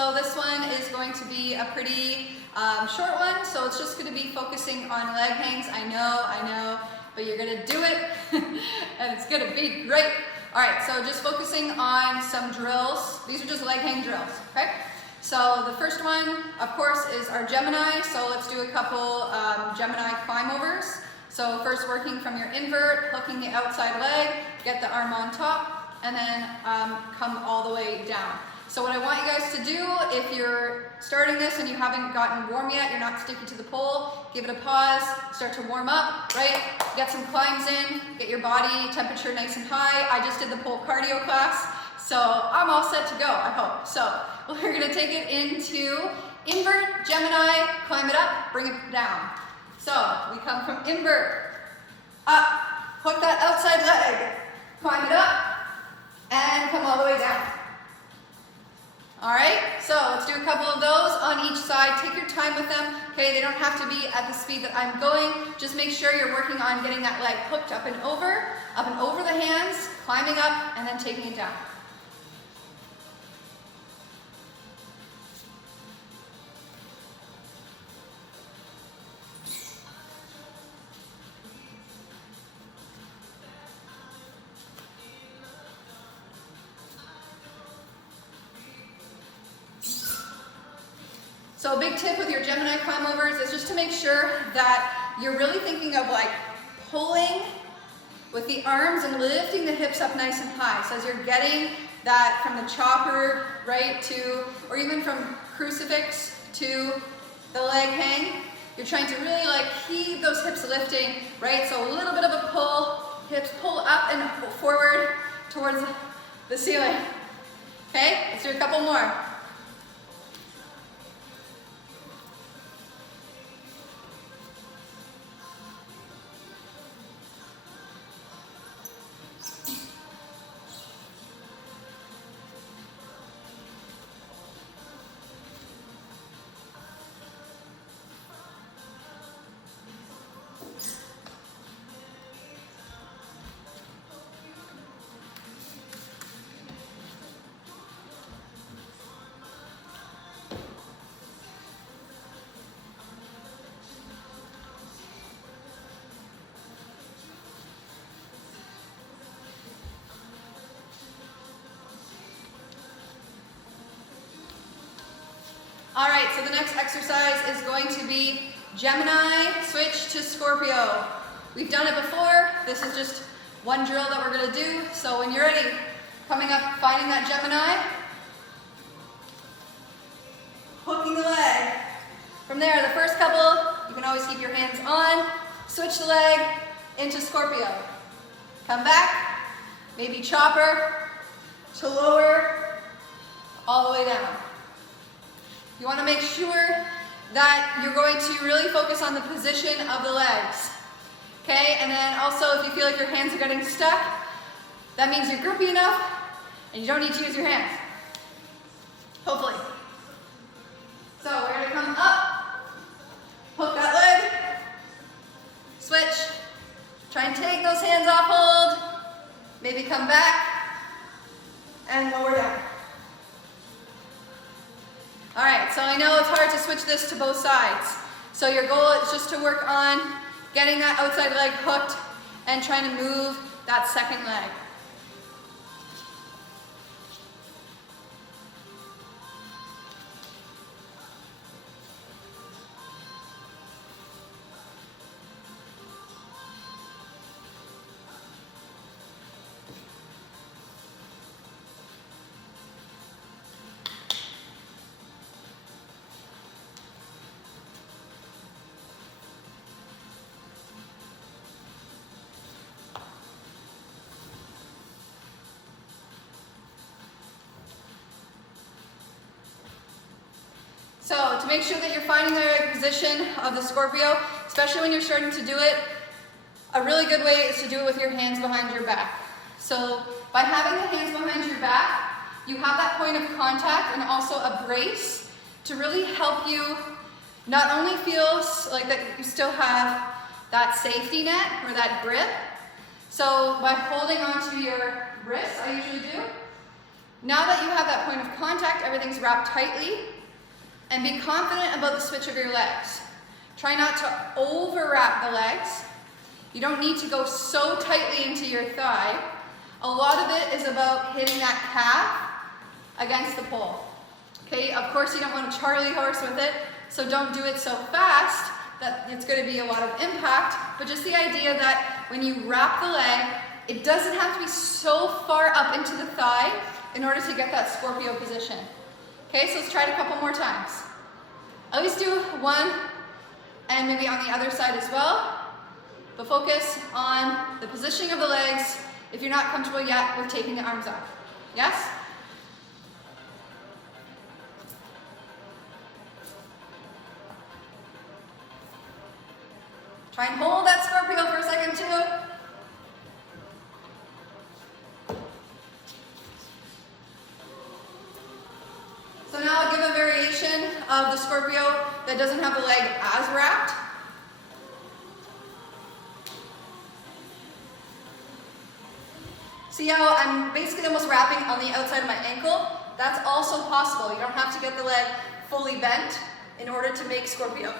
So this one is going to be a pretty short one, so it's just going to be focusing on leg hangs. I know, but you're going to do it, and it's going to be great. All right, so just focusing on some drills. These are just leg hang drills, okay? So the first one, of course, is our Gemini. So let's do a couple Gemini climb overs. So first working from your invert, hooking the outside leg, get the arm on top, and then come all the way down. So what I want you guys to do, if you're starting this and you haven't gotten warm yet, you're not sticky to the pole, give it a pause, start to warm up, right? Get some climbs in, get your body temperature nice and high. I just did the pole cardio class, so I'm all set to go, I hope. So we're gonna take it into invert, Gemini, climb it up, bring it down. So we come from invert, up, hook that outside leg, climb it up, and come all the way down. All right, so let's do a couple of those on each side. Take your time with them, okay? They don't have to be at the speed that I'm going. Just make sure you're working on getting that leg hooked up and over the hands, climbing up, and then taking it down. So a big tip with your Gemini climb overs is just to make sure that you're really thinking of like pulling with the arms and lifting the hips up nice and high. So as you're getting that from the chopper, right, to, or even from crucifix to the leg hang, you're trying to really like keep those hips lifting, right? So a little bit of a pull, hips pull up and forward towards the ceiling. Okay, let's do a couple more. All right, so the next exercise is going to be Gemini, switch to Scorpio. We've done it before. This is just one drill that we're gonna do. So when you're ready, coming up, finding that Gemini, hooking the leg. From there, the first couple, you can always keep your hands on, switch the leg into Scorpio. Come back, maybe chopper to lower, all the way down. You want to make sure that you're going to really focus on the position of the legs. Okay, and then also if you feel like your hands are getting stuck, that means you're grippy enough and you don't need to use your hands. Hopefully. So we're going to come up, hook that leg, switch, try and take those hands off hold, maybe come back and lower down. All right, so I know it's hard to switch this to both sides. So your goal is just to work on getting that outside leg hooked and trying to move that second leg. So to make sure that you're finding the right position of the Scorpio, especially when you're starting to do it, a really good way is to do it with your hands behind your back. So by having the hands behind your back, you have that point of contact and also a brace to really help you not only feel like that you still have that safety net or that grip. So by holding onto your wrist, I usually do, Now that you have that point of contact, everything's wrapped tightly, and be confident about the switch of your legs. Try not to overwrap the legs. You don't need to go so tightly into your thigh. A lot of it is about hitting that calf against the pole. Okay, of course you don't want to Charlie horse with it, so don't do it so fast that it's going to be a lot of impact, but just the idea that when you wrap the leg, it doesn't have to be so far up into the thigh in order to get that Scorpio position. Okay, so let's try it a couple more times. At least do one, and maybe on the other side as well, but focus on the positioning of the legs if you're not comfortable yet with taking the arms up. Yes? Try and hold that Scorpio for a second too. So now I'll give a variation of the Scorpio that doesn't have the leg as wrapped. See how I'm basically almost wrapping on the outside of my ankle? That's also possible. You don't have to get the leg fully bent in order to make Scorpio.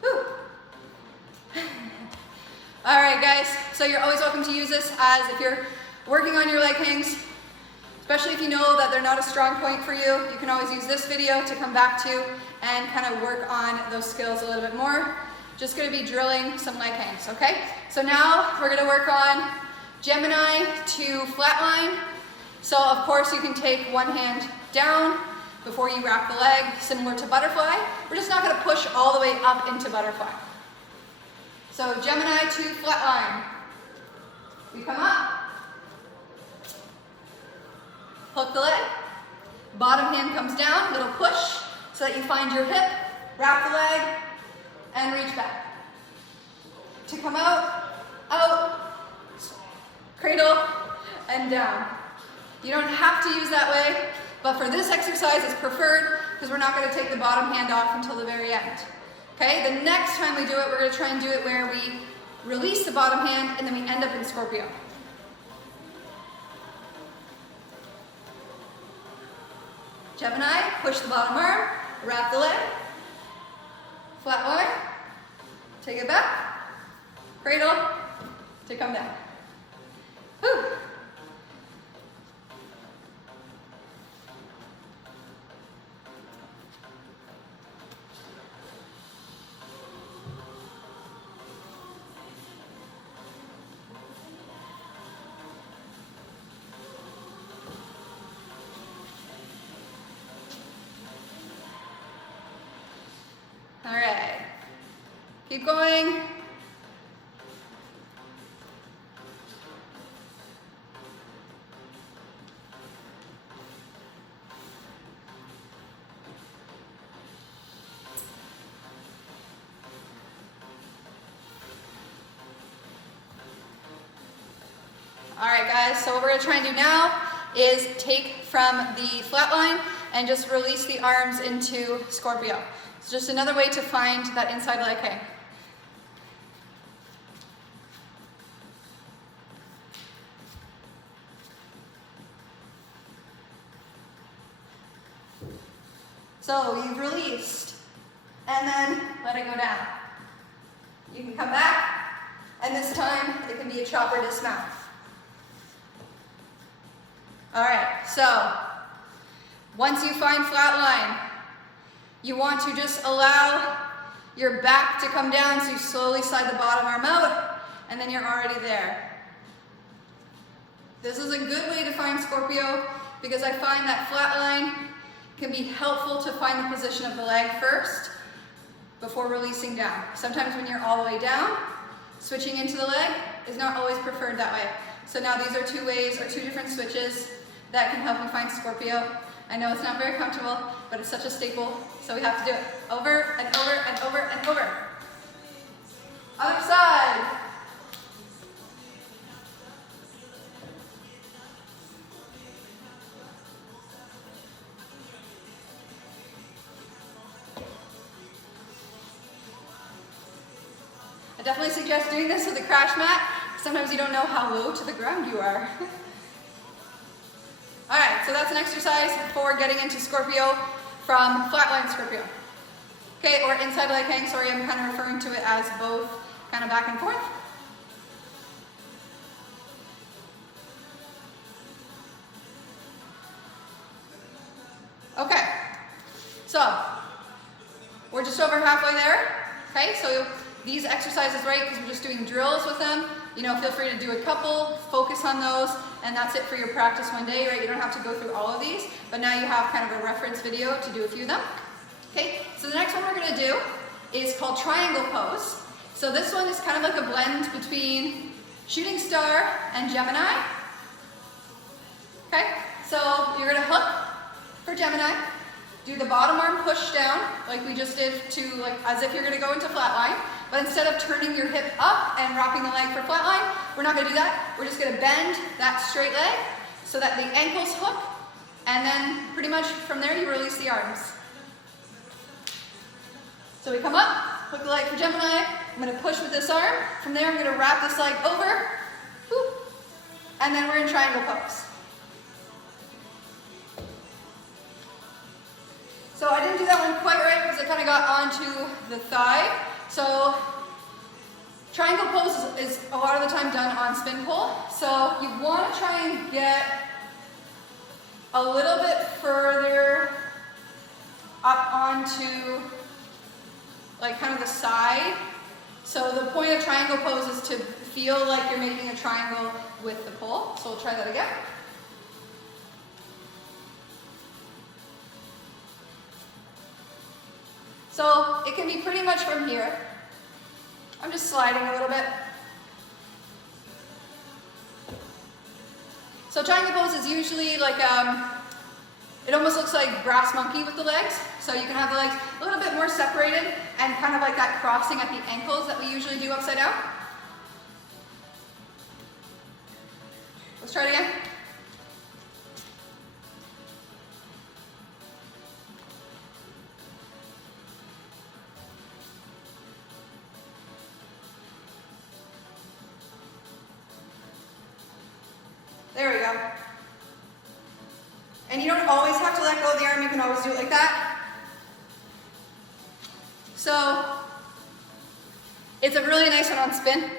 Whew. All right, guys, so you're always welcome to use this as if you're working on your leg hangs, especially if you know that they're not a strong point for you. You can always use this video to come back to and kind of work on those skills a little bit more. Just going to be drilling some leg hangs, okay? So now we're going to work on Gemini to flatline. So of course you can take one hand down before you wrap the leg, similar to butterfly. We're just not going to push all the way up into butterfly. So Gemini to flatline. We come up, hook the leg, bottom hand comes down, little push so that you find your hip, wrap the leg, and reach back. To come out, cradle, and down. You don't have to use that way, but for this exercise it's preferred because we're not going to take the bottom hand off until the very end. Okay, the next time we do it, we're going to try and do it where we release the bottom hand and then we end up in Scorpio. Gemini, push the bottom arm, wrap the leg, flat line, take it back, cradle, to come down. Whew. All right, keep going. All right, guys, so what we're gonna try and do now is take from the flat line and just release the arms into Scorpio. It's just another way to find that inside leg hang. So you've released, and then let it go down. You can come back, and this time it can be a chop or dismount. All right, so once you find flat line, you want to just allow your back to come down, so you slowly slide the bottom arm out, and then you're already there. This is a good way to find Scorpio because I find that flat line can be helpful to find the position of the leg first before releasing down. Sometimes when you're all the way down, switching into the leg is not always preferred that way. So now these are two ways or two different switches that can help you find Scorpio. I know it's not very comfortable, but it's such a staple, so we have to do it over and over and over and over. Other side. I definitely suggest doing this with a crash mat, because Sometimes you don't know how low to the ground you are. All right, so that's an exercise for getting into Scorpio from flatline Scorpio. Okay, or inside leg hang, sorry, I'm kind of referring to it as both, kind of back and forth. Okay, so we're just over halfway there. Okay, so these exercises, right, because we're just doing drills with them, you know, feel free to do a couple, focus on those, and that's it for your practice one day, right? You don't have to go through all of these, but now you have kind of a reference video to do a few of them. Okay, so the next one we're gonna do is called triangle pose. So this one is kind of like a blend between shooting star and Gemini. Okay, so you're gonna hook for Gemini, do the bottom arm push down like we just did to, like, as if you're gonna go into flatline, but instead of turning your hip up and wrapping the leg for flatline, we're not gonna do that. We're just gonna bend that straight leg so that the ankles hook, and then pretty much from there you release the arms. So we come up, hook the leg for Gemini, I'm gonna push with this arm, from there I'm gonna wrap this leg over, whoop, and then we're in triangle pose. So I didn't do that one quite right because it kind of got onto the thigh. So triangle pose is a lot of the time done on spin pole. So you want to try and get a little bit further up onto like kind of the side. So the point of triangle pose is to feel like you're making a triangle with the pole. So we'll try that again. So it can be pretty much from here. I'm just sliding a little bit. So triangle pose is usually like, it almost looks like brass monkey with the legs. So you can have the legs a little bit more separated and kind of like that crossing at the ankles that we usually do upside down. Let's try it again. There we go. And you don't always have to let go of the arm, you can always do it like that. So, it's a really nice one on spin.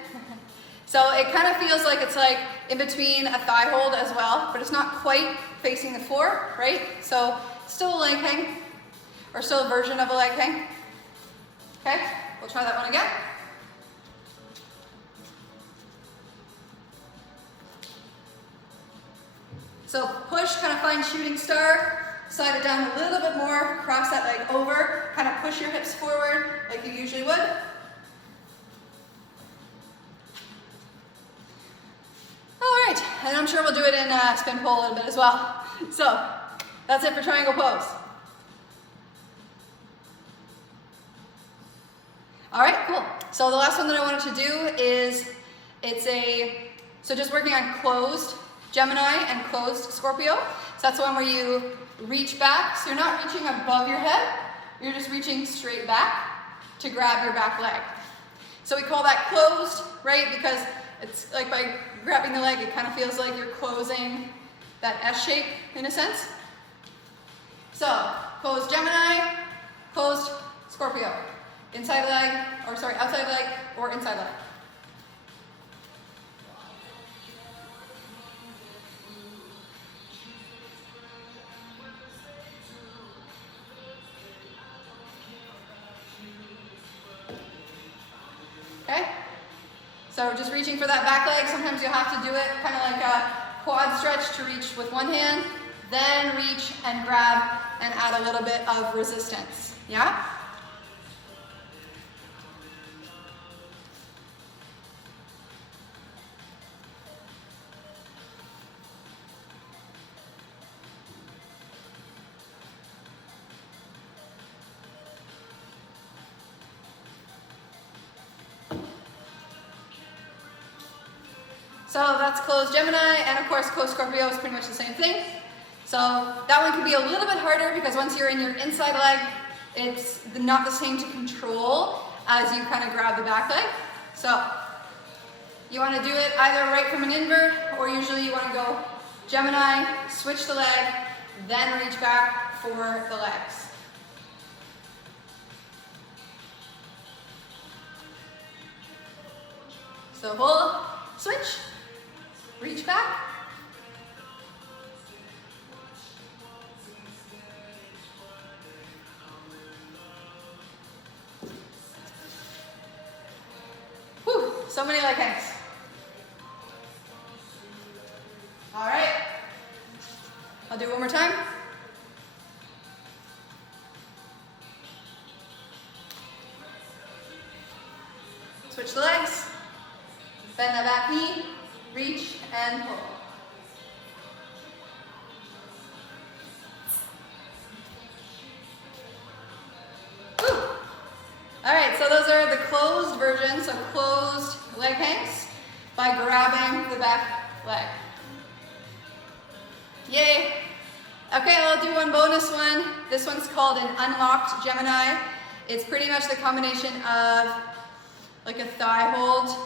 So it kind of feels like it's like in between a thigh hold as well, but it's not quite facing the floor, right? So, still a leg hang, or still a version of a leg hang. Okay, we'll try that one again. So push, kind of find shooting star, slide it down a little bit more, cross that leg over, kind of push your hips forward like you usually would. All right, and I'm sure we'll do it in spin pole a little bit as well. So that's it for triangle pose. All right, cool. So the last one that I wanted to do is, so just working on closed Gemini and closed Scorpio. So that's the one where you reach back. So you're not reaching above your head, you're just reaching straight back to grab your back leg. So we call that closed, right? Because it's like by grabbing the leg, it kind of feels like you're closing that S shape in a sense. So closed Gemini, closed Scorpio. Inside leg, or sorry, outside leg or inside leg. Okay? So just reaching for that back leg. Sometimes you'll have to do it kind of like a quad stretch to reach with one hand, then reach and grab and add a little bit of resistance. Yeah? So that's closed Gemini, and of course closed Scorpio is pretty much the same thing. So that one can be a little bit harder because once you're in your inside leg, it's not the same to control as you kind of grab the back leg. So You want to do it either right from an invert, or usually you want to go Gemini, switch the leg, then reach back for the legs. So hold, switch, reach back. Whew, so many leg hangs. All right, I'll do it one more time. Switch the legs, bend that back knee, reach and pull. Whew. All right, so those are the closed versions of closed leg hangs by grabbing the back leg. Yay. Okay, I'll do one bonus one. This one's called an unlocked Gemini. It's pretty much the combination of like a thigh hold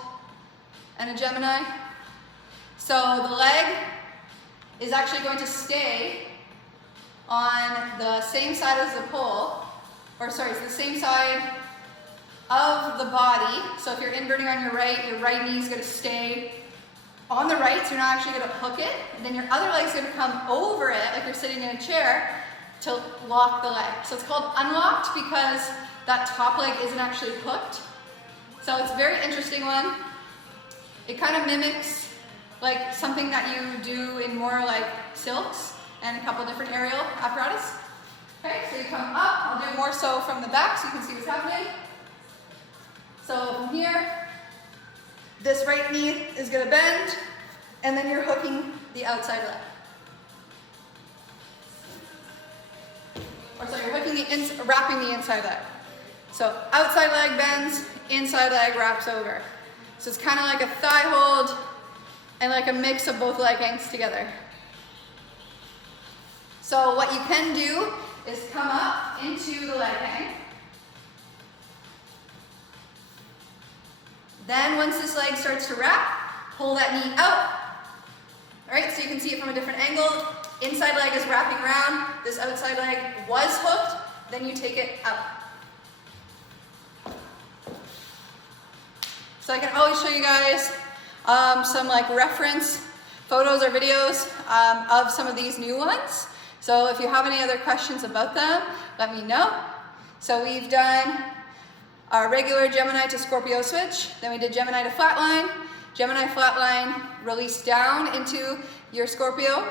and a Gemini. So the leg is actually going to stay on the same side as the pole, or sorry, it's the same side of the body. So if you're inverting on your right knee is going to stay on the right, so you're not actually going to hook it. And then your other leg's going to come over it, like you're sitting in a chair, to lock the leg. So it's called unlocked because that top leg isn't actually hooked. So it's a very interesting one. It kind of mimics like something that you do in more like silks and a couple different aerial apparatus. Okay, so you come up. I'll do more so from the back so you can see what's happening. So from here, this right knee is going to bend, and then you're hooking the outside leg. Or so you're hooking wrapping the inside leg. So outside leg bends, inside leg wraps over. So it's kind of like a thigh hold and like a mix of both leg hangs together. So what you can do is come up into the leg hang. Then once this leg starts to wrap, pull that knee out. All right, so you can see it from a different angle. Inside leg is wrapping around. This outside leg was hooked. Then you take it out. So I can always show you guys some like reference photos or videos of some of these new ones. So if you have any other questions about them, let me know. So we've done our regular Gemini to Scorpio switch, then we did Gemini to flatline, Gemini flatline release down into your Scorpio,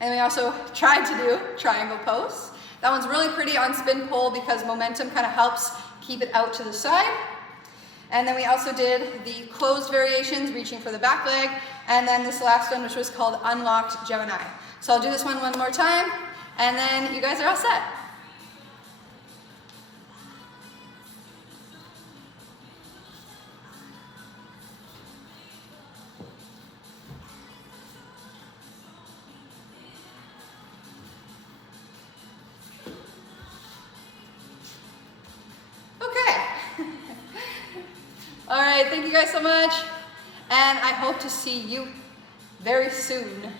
and we also tried to do triangle pose. That one's really pretty on spin pole because momentum kind of helps keep it out to the side. And then we also did the closed variations, reaching for the back leg, and then this last one, which was called unlocked Gemini. So I'll do this one more time, and then you guys are all set. All right, thank you guys so much, and I hope to see you very soon.